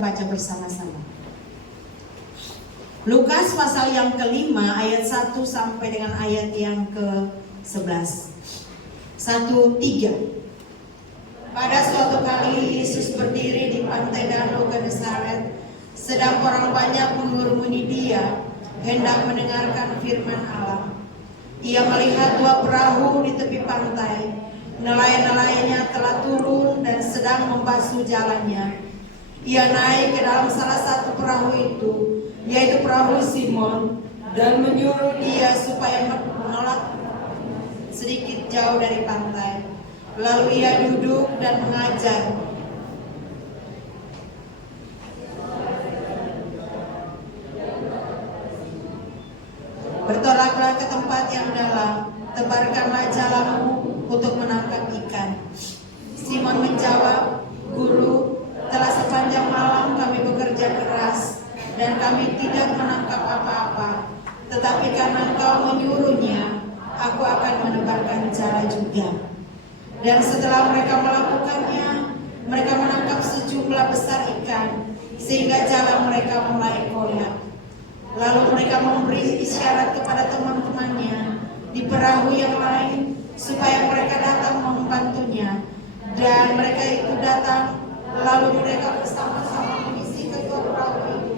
baca bersama-sama. Lukas pasal yang kelima ayat 1 sampai dengan ayat yang ke-11. 1-3. Pada suatu kali Yesus berdiri di pantai danau Genesaret, sedang orang banyak mengurumuni dia, hendak mendengarkan firman Allah. Ia melihat dua perahu di tepi pantai. Nelayan-nelayannya telah turun dan sedang membasuh jalannya. Ia naik ke dalam salah satu perahu itu, yaitu perahu Simon, dan menyuruh dia supaya menolak sedikit jauh dari pantai. Lalu ia duduk dan mengajar. Bertolaklah ke tempat yang dalam, tebarkanlah jalamu untuk menangkap ikan. Simon menjawab, Guru, telah sepanjang malam kami bekerja keras dan kami tidak menangkap apa-apa. Tetapi karena Engkau menyuruhnya, aku akan menebarkan jala juga. Dan setelah mereka melakukannya, mereka menangkap sejumlah besar ikan, sehingga jala mereka mulai koyak. Lalu mereka memberi isyarat kepada teman-temannya di perahu yang lain, supaya mereka datang membantunya. Dan mereka itu datang, lalu mereka bersama-sama mengisi kedua perahu itu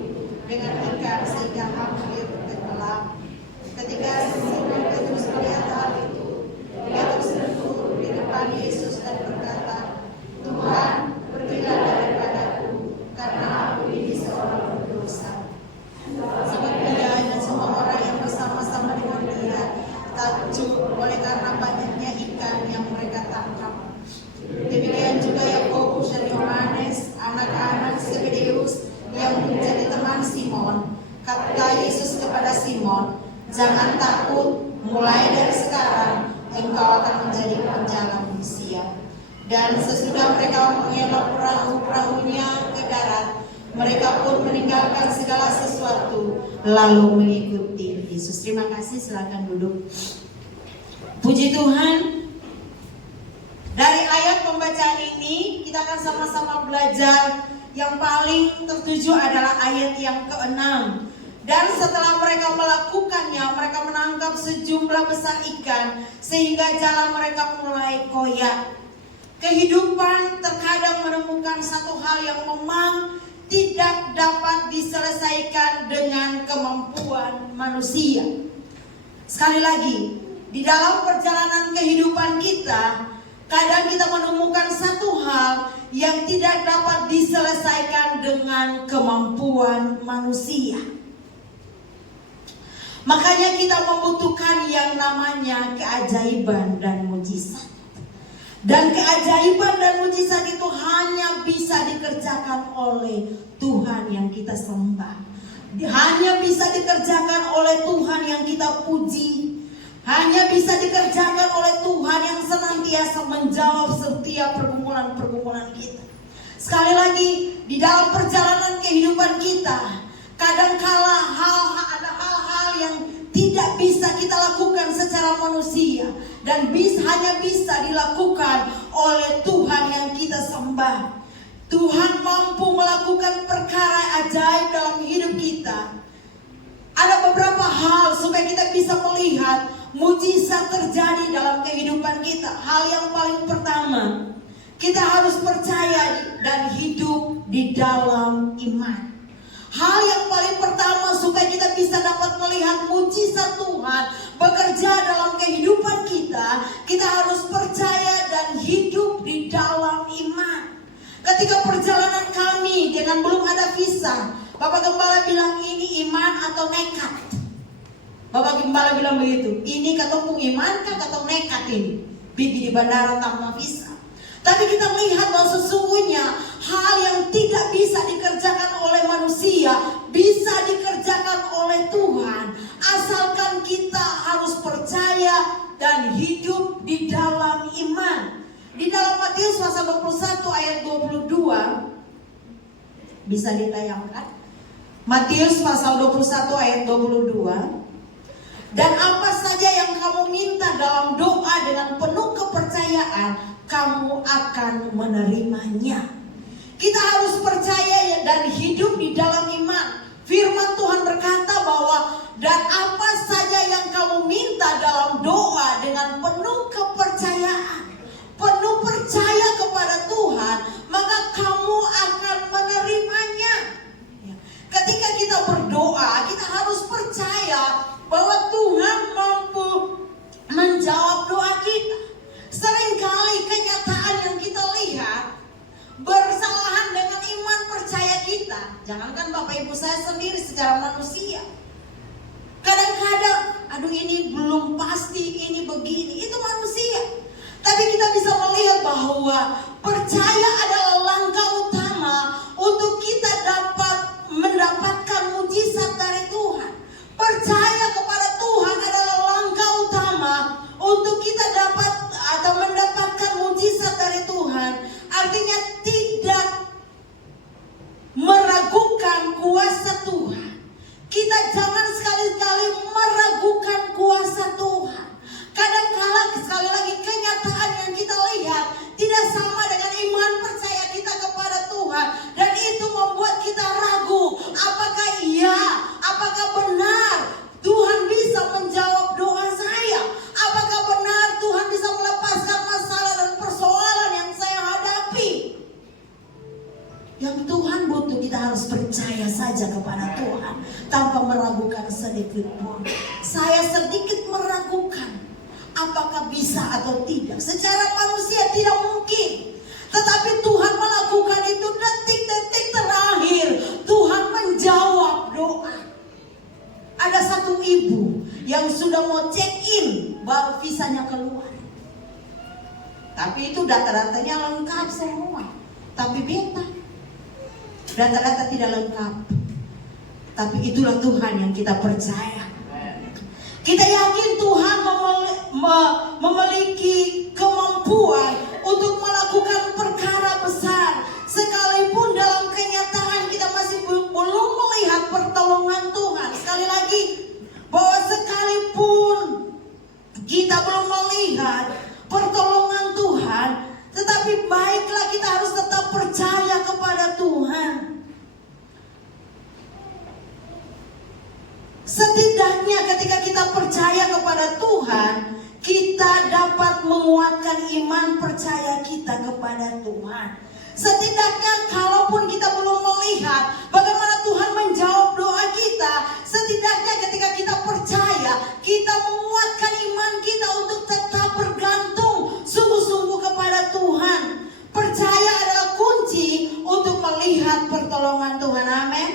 dengan ikan sehingga hampir tenggelam. Ketika Simon Petrus melihat hal itu, dia tersentuh di depan Yesus dan berkata, Tuhan, pergilah daripadaku, karena aku ini seorang berdosa. Sebab dia dan semua orang yang bersama-sama dengan dia takjub oleh karena banyaknya ikan yang mereka tangkap. Demikian juga Yakobus dan Yohanes, anak-anak Zebedeus yang menjadi teman Simon. Kata Yesus kepada Simon, jangan takut, mulai dari sekarang engkau akan menjadi penjala manusia. Dan sesudah mereka mengelok perahu-perahunya ke darat, mereka pun meninggalkan segala sesuatu lalu mengikuti Yesus. Terima kasih, silakan duduk. Puji Tuhan. Dari ayat pembacaan ini kita akan sama-sama belajar. Yang paling tertuju adalah ayat yang ke-6. Dan setelah mereka melakukannya, mereka menangkap sejumlah besar ikan sehingga jala mereka mulai koyak. Kehidupan terkadang menemukan satu hal yang memang tidak dapat diselesaikan dengan kemampuan manusia. Sekali lagi, di dalam perjalanan kehidupan kita, kadang kita menemukan satu hal yang tidak dapat diselesaikan dengan kemampuan manusia. Makanya kita membutuhkan yang namanya keajaiban dan mujizat. Dan keajaiban dan mujizat itu hanya bisa dikerjakan oleh Tuhan yang kita sembah. Hanya bisa dikerjakan oleh Tuhan yang kita puji. Hanya bisa dikerjakan oleh Tuhan yang senantiasa menjawab setiap pergumulan-pergumulan kita. Sekali lagi, di dalam perjalanan kehidupan kita, kadangkala ada hal-hal yang tidak bisa kita lakukan secara manusia dan hanya bisa dilakukan oleh Tuhan yang kita sembah. Tuhan mampu melakukan perkara ajaib dalam hidup kita. Ada beberapa hal supaya kita bisa melihat mujizat terjadi dalam kehidupan kita. Hal yang paling pertama, kita harus percaya dan hidup di dalam iman. Hal yang paling pertama supaya kita bisa dapat melihat mujizat Tuhan bekerja dalam kehidupan kita, kita harus percaya dan hidup di dalam iman. Ketika perjalanan kami dengan belum ada visa, Bapak Gembala bilang ini iman atau nekat. Bapak Gembala bilang begitu, ini katupung iman kah atau nekat ini? Pergi di bandara tanpa visa. Tapi kita melihat bahwa sesungguhnya hal yang tidak bisa dikerjakan oleh manusia bisa dikerjakan oleh Tuhan. Asalkan kita harus percaya dan hidup di dalam iman. Di dalam Matius pasal 21 ayat 22, bisa ditayangkan. Matius pasal 21 ayat 22. Dan apa saja yang kamu minta dalam doa dengan penuh kepercayaan, kamu akan menerimanya. Kita harus percaya dan Jangankan Bapak Ibu saya sendiri secara manusia. Kadang-kadang, aduh ini belum pasti, ini begini, itu manusia. Tapi kita bisa melihat bahwa percaya adalah langkah utama untuk kita dapat mendapatkan mujizat dari Tuhan. Percaya kepada Tuhan adalah langkah utama untuk kita dapat atau mendapatkan mujizat dari Tuhan. Artinya tidak meragukan kuasa Tuhan. Kita jangan sekali-kali meragukan kuasa Tuhan. Kadang-kala sekali lagi kenyataan yang kita lihat tidak sama dengan iman percaya kita kepada Tuhan. Dan itu membuat kita ragu. Apakah iya? Apakah benar Tuhan bisa menjawab doa saya? Apakah benar Tuhan bisa melepaskan masalah dan persoalan yang saya hadapi? Yang Tuhan butuh, kita harus percaya saja kepada Tuhan tanpa meragukan sedikit pun. Saya sedikit meragukan apakah bisa atau tidak. Secara manusia tidak mungkin. Tetapi Tuhan melakukan itu detik-detik terakhir. Tuhan menjawab doa. Ada satu ibu yang sudah mau check in, baru visanya keluar. Tapi itu data-datanya lengkap semua. Tapi beta, data-data tidak lengkap. Tapi itulah Tuhan yang kita percaya. Kita yakin Tuhan memiliki kemampuan untuk melakukan perkara besar. Sekalipun dalam kenyataan kita masih belum melihat pertolongan Tuhan. Sekali lagi, bahwa sekalipun kita belum melihat pertolongan Tuhan, tetapi baiklah kita harus tetap percaya kepada Tuhan. Setidaknya ketika kita percaya kepada Tuhan, kita dapat menguatkan iman percaya kita kepada Tuhan. Setidaknya kalaupun kita belum melihat bagaimana Tuhan menjawab doa kita, setidaknya ketika kita percaya, kita menguatkan iman kita untuk tetap bergantung sungguh-sungguh kepada Tuhan. Percaya adalah kunci untuk melihat pertolongan Tuhan. Amin.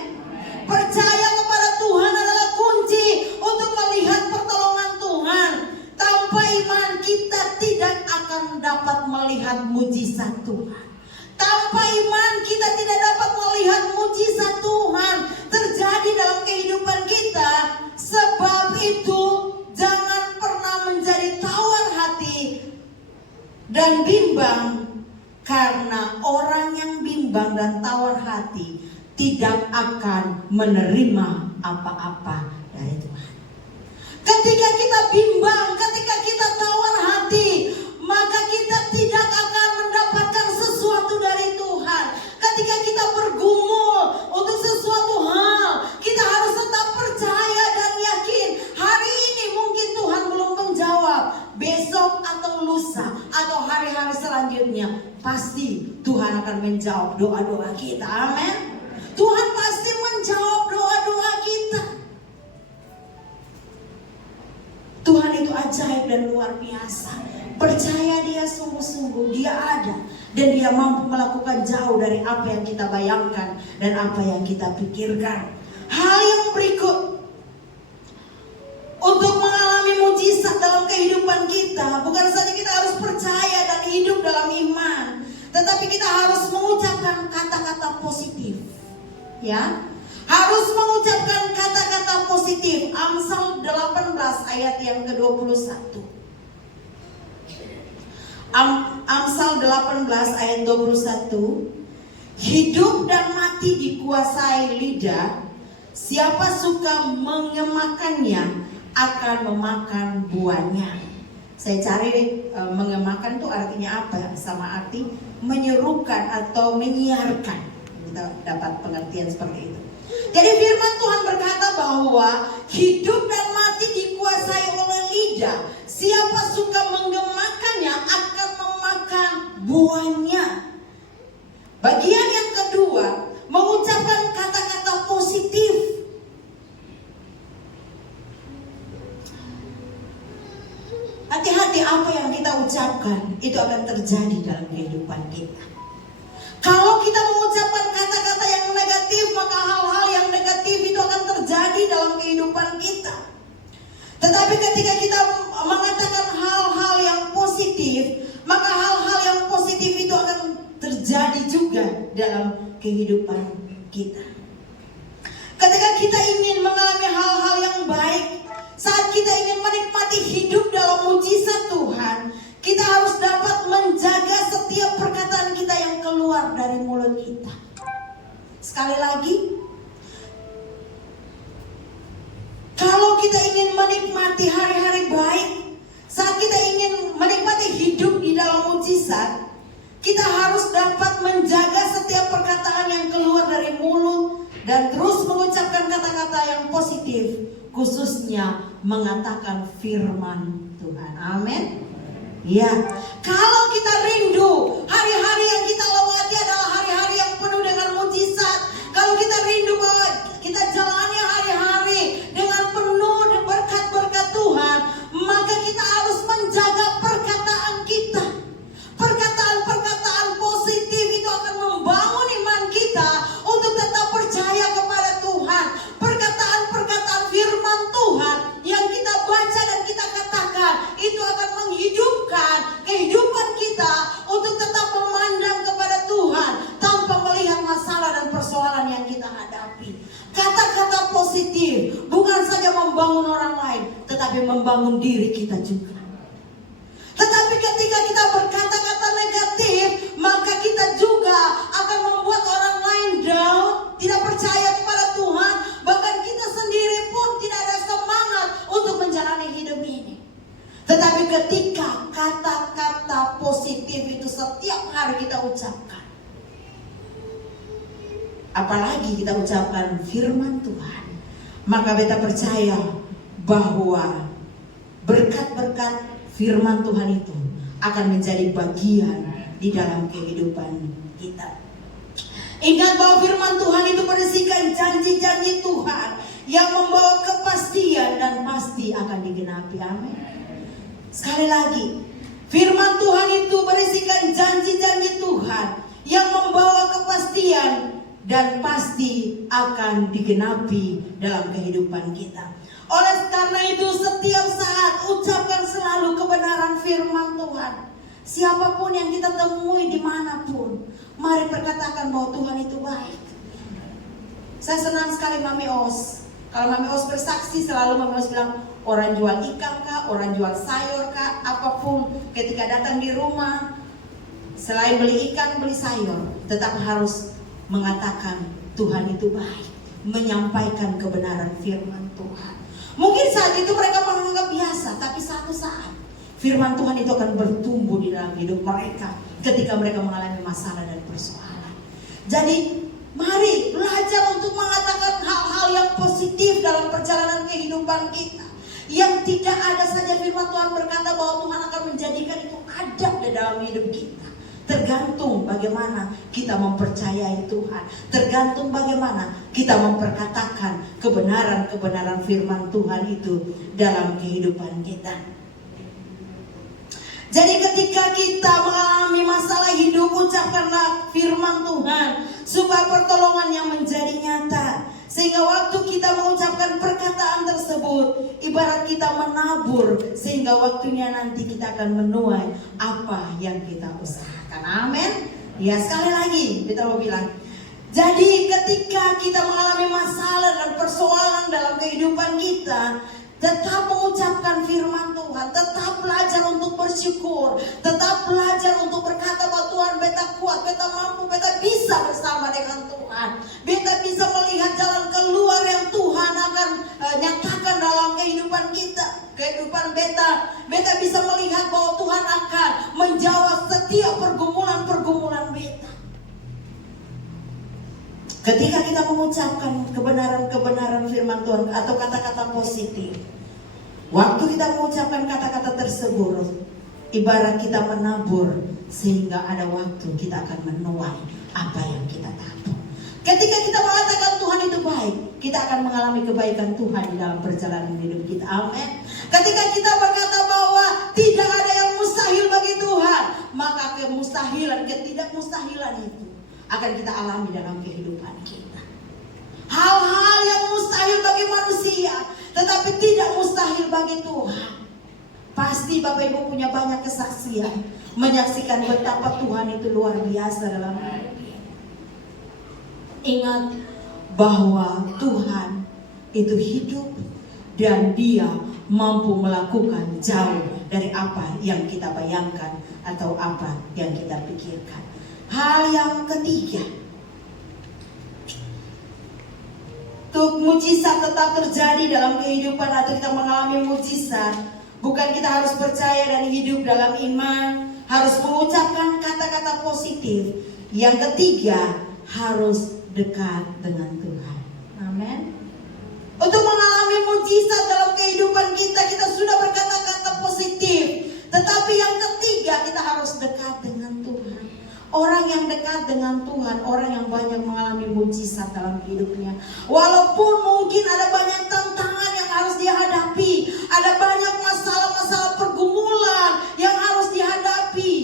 Percaya kepada Tuhan adalah kunci untuk melihat pertolongan Tuhan. Tanpa iman kita tidak akan dapat melihat mujizat Tuhan. Tanpa iman kita tidak dapat melihat mujizat Tuhan terjadi dalam kehidupan kita. Sebab itu jangan pernah menjadi tawar hati dan bimbang. Karena orang yang bimbang dan tawar hati tidak akan menerima apa-apa dari Tuhan. Ketika kita bimbang, ketika kita tawar hati, maka kita tidak akan mendapatkan sesuatu dari Tuhan. Ketika kita bergumul untuk sesuatu hal, kita harus tetap percaya dan yakin. Hari ini mungkin Tuhan belum menjawab, besok atau lusa atau hari-hari selanjutnya pasti Tuhan akan menjawab doa-doa kita. Amin. Tuhan pasti menjawab doa-doa kita. Tuhan itu ajaib dan luar biasa. Percaya Dia sungguh-sungguh, Dia ada. Dan Dia mampu melakukan jauh dari apa yang kita bayangkan dan apa yang kita pikirkan. Hal yang berikut, untuk mengalami mujizat dalam kehidupan kita, bukan saja kita harus percaya dan hidup dalam iman, tetapi kita harus mengucapkan kata-kata positif. Ya, harus mengucapkan kata-kata positif. Amsal 18 ayat yang ke-21. Amsal 18 ayat 21. Hidup dan mati dikuasai lidah. Siapa suka mengemakannya akan memakan buahnya. Saya cari mengemakan itu artinya apa? Sama arti menyerukan atau menyiarkan. Kita dapat pengertian seperti itu. Jadi firman Tuhan berkata bahwa hidup dan mati dikuasai oleh lidah. Siapa suka menggemakannya akan memakan buahnya. Bagian yang kedua, mengucapkan kata-kata positif. Hati-hati apa yang kita ucapkan, itu akan terjadi dalam kehidupan kita. Kalau kita mengucapkan kata-kata yang negatif, maka dalam kehidupan kita. Ketika kita ingin mengalami hal-hal yang baik, saat kita ingin menikmati hidup dalam mujizat Tuhan, kita harus dapat menjaga setiap perkataan kita yang keluar dari mulut kita. Sekali lagi, kalau kita ingin menikmati hari-hari baik, saat kita ingin menikmati hidup di dalam mujizat, kita harus dapat menjaga setiap perkataan yang keluar dari mulut dan terus mengucapkan kata-kata yang positif, khususnya mengatakan firman Tuhan. Amin. Ya, kalau kita rindu hari-hari yang kita lewati adalah hari-hari yang penuh dengan mujizat, kalau kita rindu bahwa kita jalani hari-hari dengan penuh berkat-berkat Tuhan, maka kita harus menjaga perkataan kita. Perkataan-perkataan positif itu akan membangun iman kita untuk tetap percaya kepada Tuhan. Perkataan-perkataan firman Tuhan yang kita baca dan kita katakan itu akan menghidupkan kehidupan kita untuk tetap memandang kepada Tuhan tanpa melihat masalah dan persoalan yang kita hadapi. Kata-kata positif bukan saja membangun orang lain, tetapi membangun diri kita juga. Tetapi ketika kita berkata-kata negatif, maka kita juga akan membuat orang lain down, tidak percaya kepada Tuhan, bahkan kita sendiri pun tidak ada semangat untuk menjalani hidup ini. Tetapi ketika kata-kata positif itu setiap hari kita ucapkan, apalagi kita ucapkan firman Tuhan, maka kita percaya bahwa berkat-berkat firman Tuhan itu akan menjadi bagian di dalam kehidupan kita. Ingat bahwa firman Tuhan itu berisikan janji-janji Tuhan yang membawa kepastian dan pasti akan digenapi. Amin. Sekali lagi, firman Tuhan itu berisikan janji-janji Tuhan yang membawa kepastian dan pasti akan digenapi dalam kehidupan kita. Oleh karena itu setiap saat ucapkan selalu kebenaran firman Tuhan. Siapapun yang kita temui dimanapun, mari perkatakan bahwa Tuhan itu baik. Saya senang sekali Mami Os. Kalau Mami Os bersaksi, selalu Mami Os bilang, orang jual ikan kah, orang jual sayur kah, apapun, ketika datang di rumah, selain beli ikan, beli sayur, tetap harus mengatakan Tuhan itu baik, menyampaikan kebenaran firman Tuhan. Mungkin saat itu mereka menganggap biasa, tapi satu saat firman Tuhan itu akan bertumbuh di dalam hidup mereka ketika mereka mengalami masalah dan persoalan. Jadi mari belajar untuk mengatakan hal-hal yang positif dalam perjalanan kehidupan kita. Yang tidak ada saja firman Tuhan berkata bahwa Tuhan akan menjadikan itu ada di dalam hidup kita. Tergantung bagaimana kita mempercayai Tuhan. Tergantung bagaimana kita memperkatakan kebenaran-kebenaran firman Tuhan itu dalam kehidupan kita. Jadi ketika kita mengalami masalah hidup, ucapkanlah firman Tuhan supaya pertolongannya menjadi nyata. Sehingga waktu kita mengucapkan perkataan tersebut, ibarat kita menabur, sehingga waktunya nanti kita akan menuai apa yang kita usahakan. Amin. Ya, sekali lagi kita mau bilang, jadi ketika kita mengalami masalah dan persoalan dalam kehidupan kita, tetap mengucapkan firman Tuhan, tetap belajar untuk bersyukur, tetap belajar untuk berkata bahwa Tuhan beta kuat, beta mampu, beta bisa bersama dengan Tuhan, beta bisa melihat jalan keluar yang Tuhan akan nyatakan dalam kehidupan kita, kehidupan beta. Beta bisa melihat bahwa Tuhan akan menjawab setiap pergumulan-pergumulan beta. Ketika kita mengucapkan kebenaran-kebenaran firman Tuhan atau kata-kata positif, waktu kita mengucapkan kata-kata tersebut, ibarat kita menabur, sehingga ada waktu kita akan menuai apa yang kita tabur. Ketika kita mengatakan Tuhan itu baik, kita akan mengalami kebaikan Tuhan di dalam perjalanan hidup kita. Amin. Ketika kita berkata bahwa tidak ada yang mustahil bagi Tuhan, maka kemustahilan, ketidakmustahilan itu akan kita alami dalam kehidupan kita. Hal-hal yang mustahil bagi manusia, tetapi tidak mustahil bagi Tuhan. Pasti Bapak Ibu punya banyak kesaksian, menyaksikan betapa Tuhan itu luar biasa dalam hidup kita. Ingat bahwa Tuhan itu hidup dan Dia mampu melakukan jauh dari apa yang kita bayangkan atau apa yang kita pikirkan. Hal yang ketiga, untuk mujizat tetap terjadi dalam kehidupan atau kita mengalami mujizat, bukan kita harus percaya dan hidup dalam iman, harus mengucapkan kata-kata positif. Yang ketiga, harus dekat dengan Tuhan. Amin. Untuk mengalami mujizat dalam kehidupan kita, kita sudah berkata-kata positif. Tetapi yang ketiga, kita harus dekat dengan Tuhan. Orang yang dekat dengan Tuhan, orang yang banyak mengalami mujizat dalam hidupnya. Walaupun mungkin ada banyak tantangan yang harus dihadapi, ada banyak masalah-masalah pergumulan yang harus dihadapi.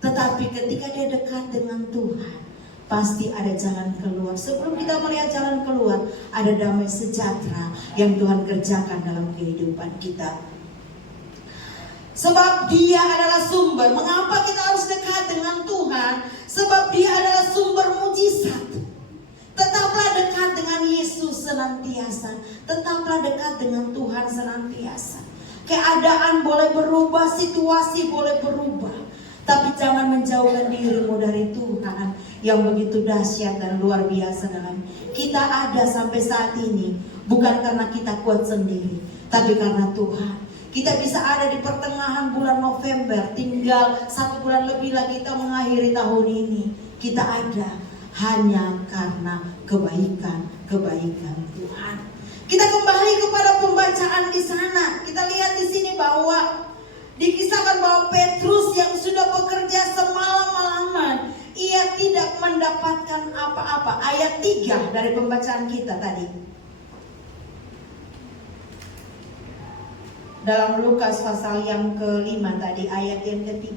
Tetapi ketika dia dekat dengan Tuhan, pasti ada jalan keluar. Sebelum kita melihat jalan keluar, ada damai sejahtera yang Tuhan kerjakan dalam kehidupan kita. Sebab Dia adalah sumber. Mengapa kita harus dekat dengan Tuhan? Sebab Dia adalah sumber mujizat. Tetaplah dekat dengan Yesus senantiasa. Tetaplah dekat dengan Tuhan senantiasa. Keadaan boleh berubah, situasi boleh berubah, tapi jangan menjauhkan dirimu dari Tuhan yang begitu dahsyat dan luar biasa dalam. Kita ada sampai saat ini bukan karena kita kuat sendiri, tapi karena Tuhan. Kita bisa ada di pertengahan bulan November, tinggal 1 bulan lebih lagi kita mengakhiri tahun ini. Kita ada hanya karena kebaikan Tuhan. Kita kembali kepada pembacaan di sana. Kita lihat di sini bahwa dikisahkan bahwa Petrus yang sudah bekerja semalam-malaman, ia tidak mendapatkan apa-apa. Ayat 3 dari pembacaan kita tadi. Dalam Lukas pasal yang ke-5 tadi, ayat yang ke-3.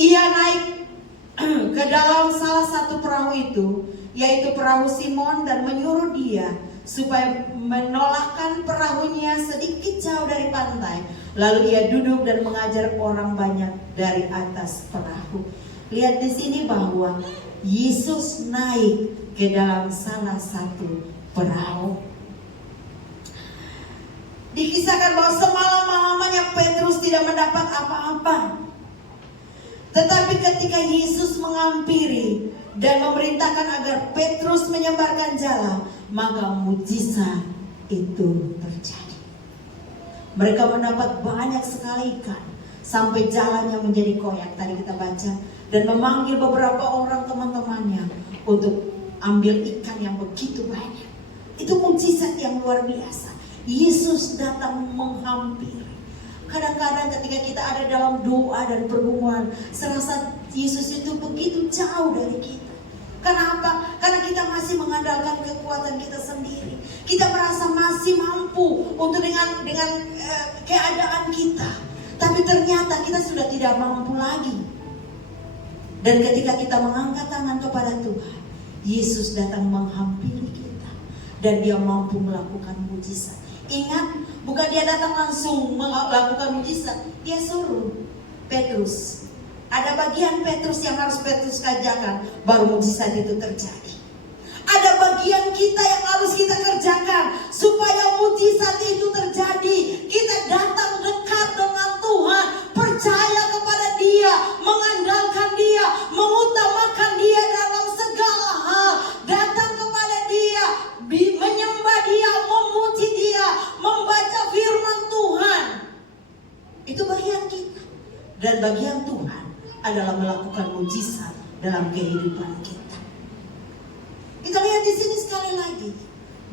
Ia naik ke dalam salah satu perahu itu, yaitu perahu Simon, dan menyuruh dia supaya menolakkan perahunya sedikit jauh dari pantai. Lalu ia duduk dan mengajar orang banyak dari atas perahu. Lihat di sini bahwa Yesus naik ke dalam salah satu perahu. Dikisahkan bahwa semalam-malamnya Petrus tidak mendapat apa-apa. Tetapi ketika Yesus menghampiri dan memerintahkan agar Petrus menyebarkan jala, maka mujizat itu terjadi. Mereka mendapat banyak sekali ikan, sampai jalannya menjadi koyak tadi kita baca, dan memanggil beberapa orang teman-temannya untuk ambil ikan yang begitu banyak. Itu mujizat yang luar biasa. Yesus datang menghampiri. Kadang-kadang ketika kita ada dalam doa dan pergumulan, serasa Yesus itu begitu jauh dari kita. Kenapa? Karena kita masih mengandalkan kekuatan kita sendiri. Kita merasa masih mampu untuk dengan keadaan kita. Tapi ternyata kita sudah tidak mampu lagi. Dan ketika kita mengangkat tangan kepada Tuhan, Yesus datang menghampiri kita. Dan Dia mampu melakukan mujizat. Ingat, bukan Dia datang langsung melakukan mujizat. Dia suruh Petrus. Ada bagian Petrus yang harus Petrus kerjakan, baru mujizat itu terjadi. Ada bagian kita yang harus kita kerjakan supaya mujizat itu terjadi. Kita datang dekat dengan Tuhan, percaya kepada Dia, mengandalkan Dia, mengutamakan Dia dalam segala hal. Datang kepada Dia, menyembah Dia, memuji Dia, membaca firman Tuhan. Itu bagian kita. Dan bagian Tuhan adalah melakukan mujizat dalam kehidupan kita. Kita lihat di sini sekali lagi.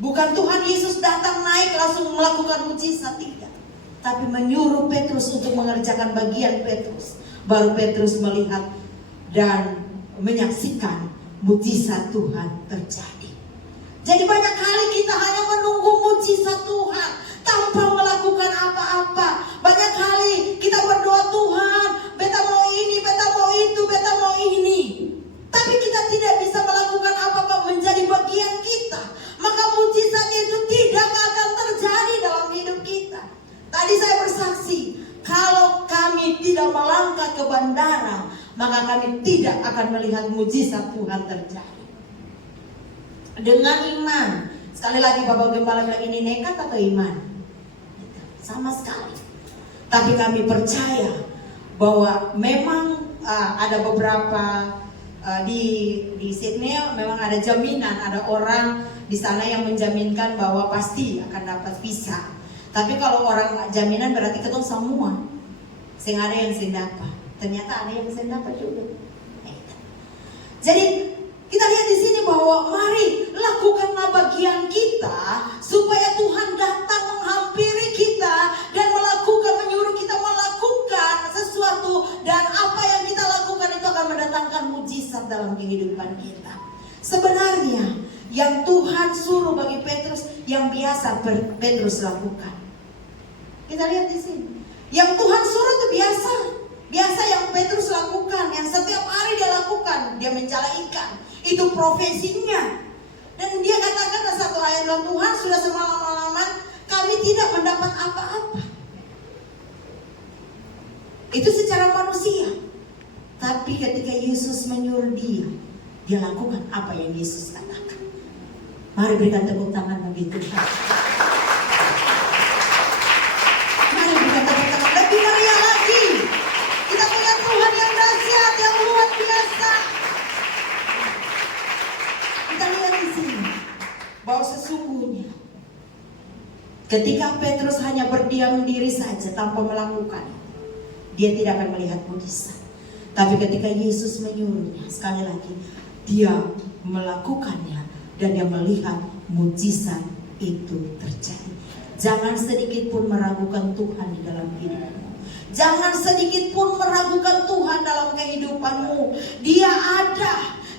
Bukan Tuhan Yesus datang naik langsung melakukan mujizat, tidak. Tapi menyuruh Petrus untuk mengerjakan bagian Petrus. Baru Petrus melihat dan menyaksikan mujizat Tuhan terjadi. Jadi banyak kali kita hanya menunggu mujizat Tuhan tanpa melakukan apa-apa. Banyak kali kita berdoa, Tuhan, beta mau ini, beta mau itu, beta mau ini. Tapi kita tidak bisa melakukan apa-apa menjadi bagian kita. Maka mujizat itu tidak akan terjadi dalam hidup kita. Tadi saya bersaksi, kalau kami tidak melangkah ke bandara, maka kami tidak akan melihat mujizat Tuhan terjadi. dengan iman. Sekali lagi Bapak Gembala bilang, ini nekat atau iman? Sama sekali. Tapi kami percaya bahwa memang ada beberapa di Sydney memang ada jaminan, ada orang di sana yang menjaminkan bahwa pasti akan dapat visa. Tapi kalau orang jaminan berarti ketemu semua, sehingga ada yang dapat. Ternyata ada yang dapat juga. Jadi kita lihat di sini bahwa mari lakukanlah bagian kita supaya Tuhan datang menghampiri kita dan menyuruh kita melakukan sesuatu, dan apa yang kita lakukan itu akan mendatangkan mujizat dalam kehidupan kita. Sebenarnya yang Tuhan suruh bagi Petrus yang biasa Petrus lakukan. Kita lihat di sini. Yang Tuhan suruh itu biasa yang Petrus lakukan, yang setiap hari dia lakukan, dia menjala ikan. Itu profesinya. Dan dia katakan dalam satu ayat dalam Tuhan, sudah semalam-malaman kami tidak mendapat apa-apa. Itu secara manusia. Tapi ketika Yesus menyuruh dia lakukan apa yang Yesus katakan. Mari berikan tepuk tangan bagi Tuhan. Mari berikan tepuk tangan lebih meriah lagi. Kita punya Tuhan yang dahsyat, yang luar biasa. Kita lihat di sini bahwa sesungguhnya ketika Petrus hanya berdiam diri saja tanpa melakukan, dia tidak akan melihat mujizat. Tapi ketika Yesus menyuruhnya, sekali lagi dia melakukannya dan dia melihat mujizat itu terjadi. Jangan sedikit pun meragukan Tuhan di dalam hidupmu. Jangan sedikit pun meragukan Tuhan dalam kehidupanmu. Dia ada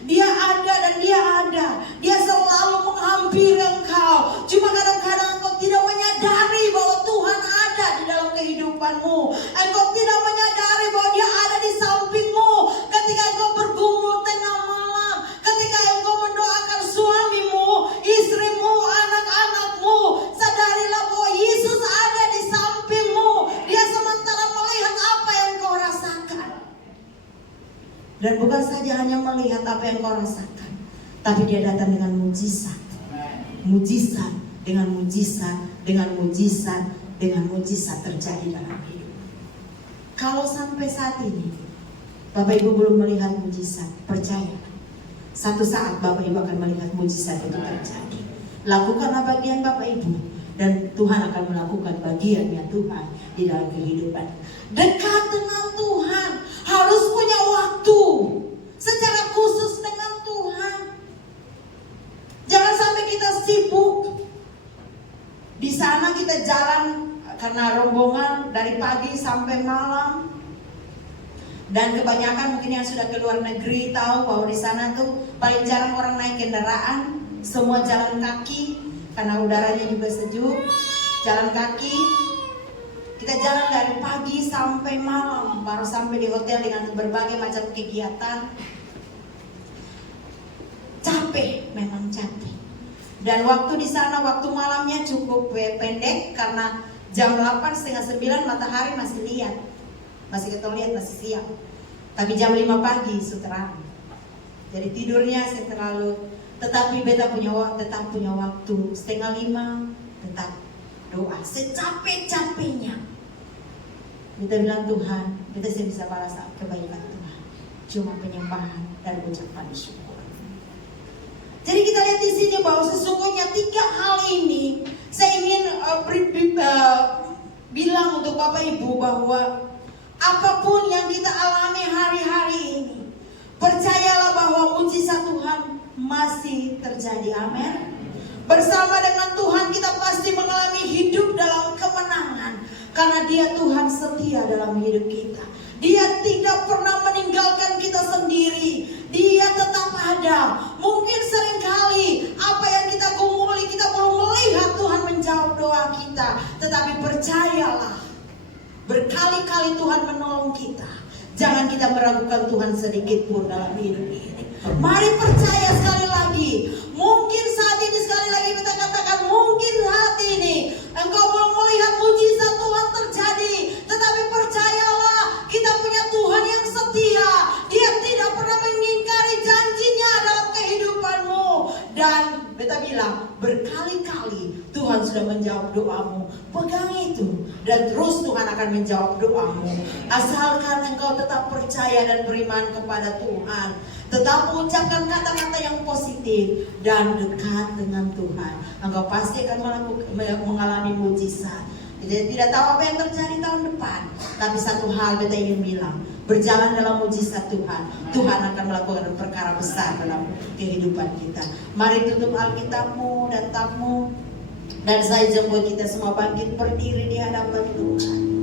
dan dia ada. Dia selalu menghampiri engkau. Cuma kadang-kadang engkau tidak menyadari bahwa Tuhan ada di dalam kehidupanmu. Engkau tidak menyadari bahwa dia ada di sampingmu. Ketika engkau bergumul tengah malam, ketika engkau mendoakan suamimu, istrimu, anak-anakmu, sadarilah bahwa Yesus ada di sampingmu. Dia sementara melihat apa yang kau rasakan. Dan bukan saja hanya melihat apa yang kau rasakan, tapi dia datang dengan mujizat. Mujizat dengan mujizat, dengan mujizat, dengan mujizat terjadi dalam hidup. Kalau sampai saat ini Bapak Ibu belum melihat mujizat, percaya, satu saat Bapak Ibu akan melihat mujizat itu terjadi. Lakukanlah bagian Bapak Ibu, dan Tuhan akan melakukan bagiannya Tuhan di dalam kehidupan. Dekat dengan Tuhan, harus punya waktu secara khusus dengan Tuhan. Jangan sampai kita sibuk. Di sana kita jalan karena rombongan dari pagi sampai malam. Dan kebanyakan mungkin yang sudah ke luar negeri tahu bahwa di sana tuh paling jarang orang naik kendaraan, semua jalan kaki karena udaranya juga sejuk. Jalan kaki. Kita jalan dari pagi sampai malam, baru sampai di hotel dengan berbagai macam kegiatan. Capek, memang capek. Dan waktu di sana, waktu malamnya cukup pendek karena jam 8, setengah 9 matahari masih lihat. Masih kita lihat, masih siang. Tapi jam 5 pagi sudah. Jadi tidurnya saya terlalu. Tetapi beta tetap punya waktu. Setengah 5 tetap doa. Secapek-capeknya kita bilang, Tuhan, kita bisa balas kebaikan Tuhan. Cuma penyembahan dan ucapan syukur. Jadi kita lihat di sini bahwa sesungguhnya 3 hal ini saya ingin bilang untuk Bapak Ibu bahwa apapun yang kita alami hari-hari ini, percayalah bahwa mujizat Tuhan masih terjadi. Amin. Bersama dengan Tuhan kita pasti mengalami hidup dalam kemenangan, karena dia Tuhan setia dalam hidup kita. Dia tidak pernah meninggalkan kita sendiri. Dia tetap ada. Mungkin seringkali apa yang kita gumuli, kita belum melihat Tuhan menjawab doa kita. Tetapi percayalah, berkali-kali Tuhan menolong kita. Jangan kita meragukan Tuhan sedikit pun dalam hidup ini. Mari percaya sekali lagi. Mungkin saat ini, sekali lagi kita katakan, mungkin saat ini engkau belum melihat mujizat Tuhan terjadi. Tetapi percayalah, kita punya Tuhan yang setia. Dia tidak pernah mengingkari janjinya dalam kehidupanmu. Dan bahwa berkali-kali Tuhan sudah menjawab doamu. Pegang itu dan terus Tuhan akan menjawab doamu. Asalkan engkau tetap percaya dan beriman kepada Tuhan. Tetap mengucapkan kata-kata yang positif dan dekat dengan Tuhan. Engkau pasti akan mengalami mujizat. Jadi tidak tahu apa yang terjadi tahun depan, tapi satu hal kita ingin bilang, berjalan dalam mujizat Tuhan. Tuhan akan melakukan perkara besar dalam kehidupan kita. Mari tutup Alkitabmu dan tabmu, dan saya jemput kita semua bangkit berdiri di hadapan Tuhan.